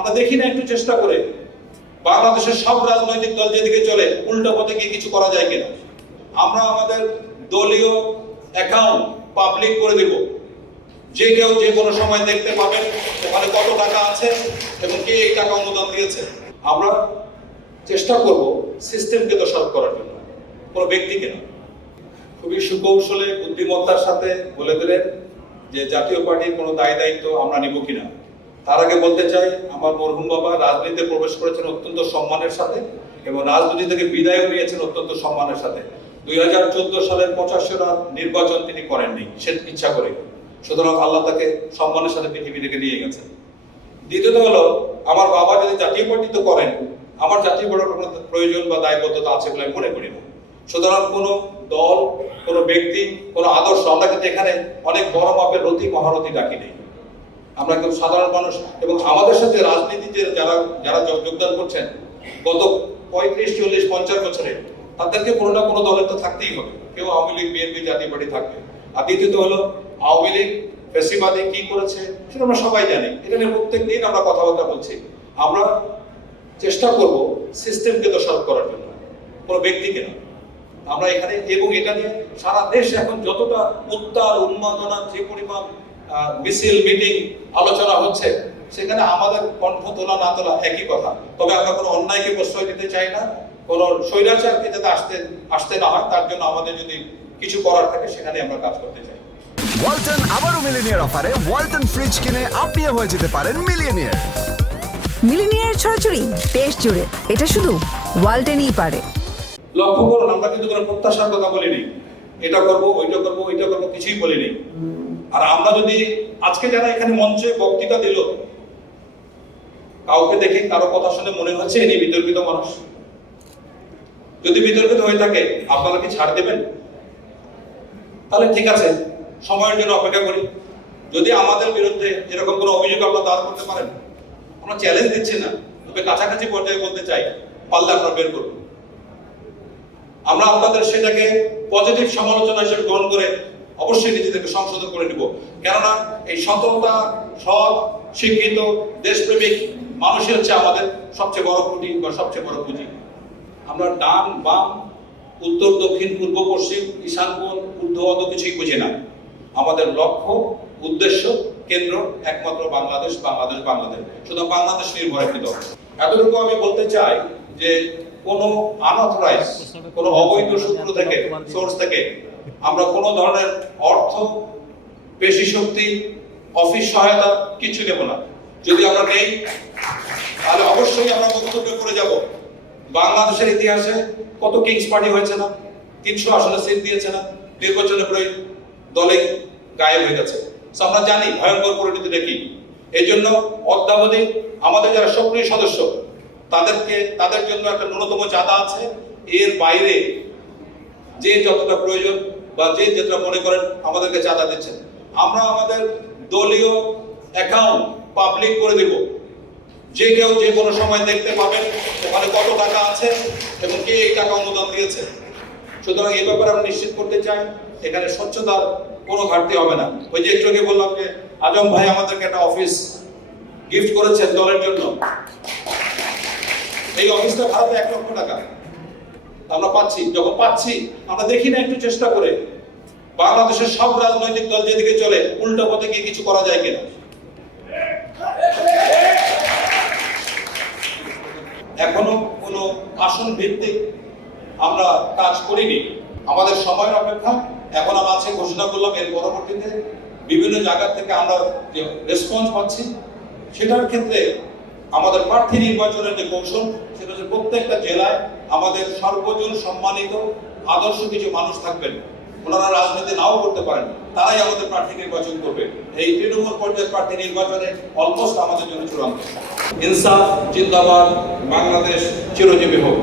আমরা দেখি না, একটু চেষ্টা করে। বাংলাদেশের সব রাজনৈতিক দল যেদিকে চলে, উল্টো পথে গিয়ে কিছু করা যায় কিনা? আমরা আমাদের দলীয় অ্যাকাউন্ট পাবলিক করে দেব। যে কেউ যে কোনো সময় দেখতে পাবেন ওখানে কত টাকা আছে এবং কে এই টাকা অনুদান দিয়েছে। আমরা চেষ্টা করব সিস্টেমকে দোষারোপ করার জন্য, কোনো ব্যক্তিকে না। খুবই সুকৌশলে, বুদ্ধিমত্তার সাথে বলে দিলেন যে জাতীয় পার্টির কোনো দায় দায়িত্ব আমরা নিব কিনা। তার আগে বলতে চাই, আমার মরহুম বাবা রাজনীতিতে প্রবেশ করেছেন অত্যন্ত সম্মানের সাথে এবং রাজনীতি থেকে বিদায়ও নিয়েছেন অত্যন্ত সম্মানের সাথে। দুই হাজার চোদ্দ সালের পঁচাশি নির্বাচন তিনি করেননি, সে ইচ্ছা করে। সুতরাং আল্লাহ তাকে সম্মানের সাথে পৃথিবী থেকে নিয়ে গেছেন। দ্বিতীয়ত হলো, আমার বাবা যদি জাতীয় পার্টিতে করেন, আমার জাতীয় পার্টির কোনো প্রয়োজন বা দায়বদ্ধতা আছে বলে মনে করি না। সুতরাং কোনো দল, কোনো ব্যক্তি, কোনো আদর্শ, আমরা কিন্তু এখানে অনেক বড় মাপের রতি মহারথী ডাকি নেই। আমরা একদম সাধারণ মানুষ এবং আমাদের সাথে রাজনীতিতে যারা যারা যোগ- যোগদান করছেন, গত পঁয়ত্রিশ, চল্লিশ, পঞ্চাশ বছরে তাদেরকে কোনো না কোনো দলে তো থাকতেই হবে। কেউ আওয়ামী লীগ, বিএনপি, জাতীয় পার্টি থাকবে। আর দ্বিতীয়ত হলো, আওয়ামী লীগ ফেসিবাদী কি করেছে সেটা আমরা সবাই জানি। এটা নিয়ে প্রত্যেক দিন আমরা কথাবার্তা বলছি। আমরা চেষ্টা করব সিস্টেমকে দোষারোপ করার জন্য, কোনো ব্যক্তিকে না। আমরা এখানে এবং এটা নিয়ে সারা দেশ এখন যতটা উত্তাল, উন্মাদনা, যে পরিমাণ মিছিল মিটিং আলোচনা হচ্ছে সেখানে আমাদের কণ্ঠ তোলা না তোলা একই কথা। তবে আমরা কোনো অন্যায়কে প্রশ্রয় দিতে চাই না। কোনো স্বৈরাচারকে যাতে আসতে আসতে না হয় তার জন্য আমাদের যদি কিছু করার থাকে সেখানে আমরা কাজ করতে চাই। ওয়ালটন আবারও মিলিনিয়ার অফারে। ওয়ালটন ফ্রিজ কিনে আপনিও হয়ে যেতে পারেন মিলিয়নিয়ার মিলিনিয়ার ছড়াছড়ি দেশ জুড়ে। এটা শুধু ওয়ালটেনই পারে। লক্ষ্য করুন আমরা কিন্তু কোনো প্রত্যাশার কথা বলিনি। এটা করব ওইটা করব ওইটা করব কিছুই বলিনি। আর আমরা যদি আজকে যারা এখানে মঞ্চে বক্তৃতা দিল কাউকে দেখে কারও কথা শুনে মনে হচ্ছে ইনি বিতর্কিত মানুষ। যদি বিতর্কিত হয়ে থাকে আপনারা কি ছাড় দেবেন? তাহলে ঠিক আছে সময়ের জন্য অপেক্ষা করি। যদি আমাদের বিরুদ্ধে এরকম কোনো অভিযোগ আপনারা দাঁড় করতে পারেন আমরা চ্যালেঞ্জ দিচ্ছি না তবে কাছাকাছি পর্যায়ে বলতে চাই পারলে আপনারা বের করুন আমরা আপনাদের সেটাকে পজিটিভ সমালোচনা হিসেবে গ্রহণ করে অবশ্যই নিজেদেরকে সংশোধন করে নিব। কেননা এই সততা সৎ শিক্ষিত, দেশপ্রেমিক মানুষই হচ্ছে আমাদের সবচেয়ে বড় পুঁজি বা সবচেয়ে বড় পুঁজি। আমরা ডান, বাম, উত্তর, দক্ষিণ, পূর্ব, পশ্চিম, ঈশান ঊর্ধ্ব, অধ কিছুই বুঝি না। আমাদের লক্ষ্য, উদ্দেশ্য, কেন্দ্র একমাত্র বাংলাদেশ বাংলাদেশ বাংলাদেশ। শুধু বাংলাদেশ নির্ভর এতটুকু আমি বলতে চাই যে কোনো আনঅথরাইজ কোনো অবৈধ সূত্র থেকে সোর্স থেকে আমরা কোনো ধরনের অর্থ, পেশি শক্তি অফিস সহায়তা কিছু নেব না। যদি আমরা নেই, তাহলে অবশ্যই আমরা বক্তব্য করে যাব। বাংলাদেশের ইতিহাসে কত কিংস পার্টি হয়েছে না? তিনশো আসনে সিট দিয়েছে না? নির্বাচনের প্রায় দলে গায়েব হয়ে গেছে। আমরা জানি ভয়ঙ্কর পরিণতিটা কি। এই জন্য অদ্যাবধি আমাদের যারা সক্রিয় সদস্য তাদেরকে, তাদের জন্য একটা ন্যূনতম চাঁদা আছে। এর বাইরে যে যতটা প্রয়োজন বা যে যেটা মনে করেন আমাদেরকে চাঁদা দিচ্ছেন। আমরা আমাদের দলীয় অ্যাকাউন্ট পাবলিক করে দেব। যে কেউ যে কোনো সময় দেখতে পাবেন ওখানে কত টাকা আছে এবং কে এই টাকা অনুদান দিয়েছে। সুতরাং এই ব্যাপারে আমি নিশ্চিত করতে চাই, এখানে স্বচ্ছতার কোনো ঘাটতি হবে না। ওই যে একটু আগে বললাম যে আজম ভাই আমাদেরকে একটা অফিস গিফট করেছেন দলের জন্য। এই অফিসটা ভাড়াতে এক লক্ষ টাকা। আমরা পাচ্ছি, যখন পাচ্ছি, আমরা দেখি না একটু চেষ্টা করে। বাংলাদেশের সব রাজনৈতিক দল যেদিকে চলে, উল্টো পথে গিয়ে কিছু করা যায় কিনা? এখনও কোনো আসন ভিত্তিক আমরা কাজ করিনি। আমাদের সময়ের অপেক্ষা, এখন আমরা আছে ঘোষণা করলাম, এর পরবর্তীতে বিভিন্ন জায়গা থেকে আমরা যে রেসপন্স পাচ্ছি, সেটার ক্ষেত্রে আমাদের প্রার্থী নির্বাচনের যে কৌশল, সেটা হচ্ছে প্রত্যেকটা জেলায় আমাদের সর্বজন সম্মানিত, আদর্শ কিছু মানুষ থাকবেন। ওনারা রাজনীতি নাও করতে পারেন, তারাই আমাদের প্রার্থী নির্বাচন করবে। এই তৃণমূল পর্যায়ের প্রার্থী নির্বাচনে অলমোস্ট আমাদের জন্য চূড়ান্ত। ইনসাফ, জিন্দাবাদ, বাংলাদেশ চিরজীবী হোক।